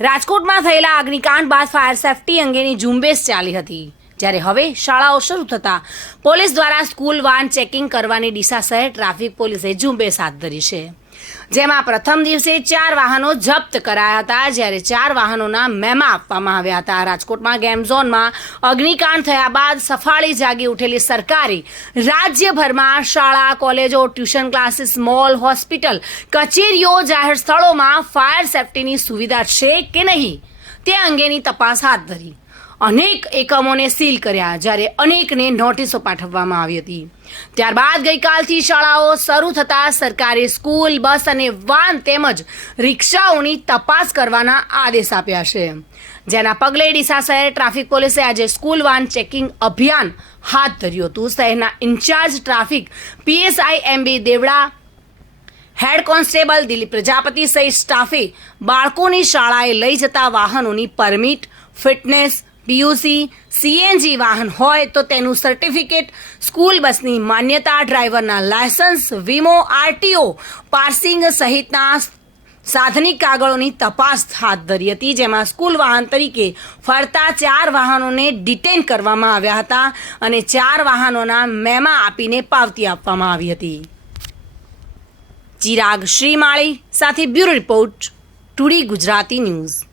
રાજકોટમાં થયેલા અગ્નિકાંડ બાદ ફાયર સેફટી અંગેની ઝુંબેશ ચાલી હતી, જ્યારે હવે શાળાઓ શરૂ થતાં પોલીસ દ્વારા સ્કૂલ વાન ચેકિંગ કરવાની ડીસા શહેર ટ્રાફિક પોલીસે ઝુંબેશ હાથ ધરી છે, જેમાં પ્રથમ દિવસે 4 વાહનો જપ્ત કરાયા હતા, જ્યારે 4 વાહનોના મેમા આપવામાં આવ્યા હતા। રાજકોટમાં ગેમ ઝોનમાં અગ્નિકાંડ થયા બાદ સફાળી જાગી ઉઠેલી સરકારે રાજ્યભરમાં શાળા, કોલેજો, ટ્યુશન ક્લાસીસ, મોલ, હોસ્પિટલ, કચેરીઓ, જાહેર સ્થળોમાં ફાયર સેફટીની સુવિધા છે કે નહીં તે અંગેની તપાસ હાથ ધરી અનેક એકમોને સીલ કર્યા, જ્યારે અનેકને નોટિસો પાઠવવામાં આવી હતી। ત્યારબાદ ગઈકાલથી શાળાઓ શરૂ થતાં સરકારે સ્કૂલ, બસ અને વાન તેમજ રિક્ષાઓની તપાસ કરવાના આદેશ આપ્યા છે, જેના પગલે ડીસા શહેર ટ્રાફિક પોલીસે આજે સ્કૂલ વાન ચેકિંગ અભિયાન હાથ ધર્યું હતું। શહેરના ઇન્ચાર્જ ટ્રાફિક PSI MB દેવડા, હેડ કોન્સ્ટેબલ દિલીપ પ્રજાપતિ સહિત સ્ટાફે બાળકોની શાળાએ લઈ જતા વાહનોની પરમિટ, ફિટનેસ, PUC, CNG વાહન હોય તો તેનું સર્ટિફિકેટ, સ્કૂલ બસની માન્યતા, ડ્રાઈવરના લાયસન્સ, વીમો, RTO, પાર્સિંગ સહિતના સાધનિક કાગળોની તપાસ હાથ ધરી હતી, જેમાં સ્કૂલ વાહન તરીકે ફરતા 4 વાહનોને ડિટેન કરવામાં આવ્યા હતા અને 4 વાહનોના મેમા આપીને પાવતી આપવામાં આવી હતી। ચિરાગ શ્રીમાળી સાથે bureau report, today Gujarati news.